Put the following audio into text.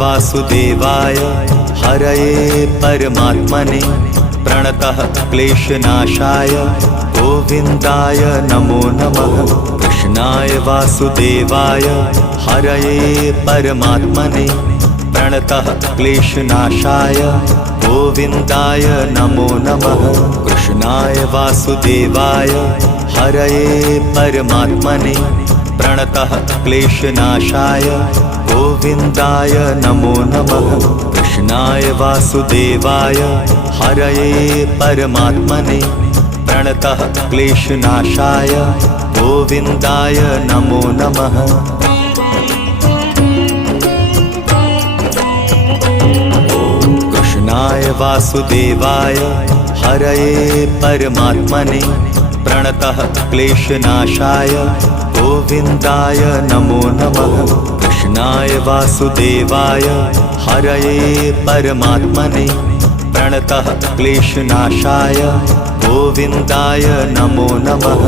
वासुदेवाय हरये परमात्मने प्रणतः क्लेशनाशाय गोविन्दाय नमो नमः। कृष्णाय वासुदेवाय हरये परमात्मने प्रणतः क्लेशनाशाय गोविन्दाय नमो नमः। कृष्णाय वासुदेवाय हरये परमात्मने प्रणतः क्लेशनाशाय गोविन्दाय नमो नमः। कृष्णाय वासुदेवाय हरये परमात्मने प्रणतः क्लेशनाशाय गोविन्दाय नमो नमः। कृष्णाय वासुदेवाय हरये परमात्मने प्रणतः क्लेशनाशाय गोविन्दाय नमो नमः। कृष्णाय वासुदेवाय हरये परमात्मने प्रणतः क्लेशनाशाय गोविन्दाय नमो नमः।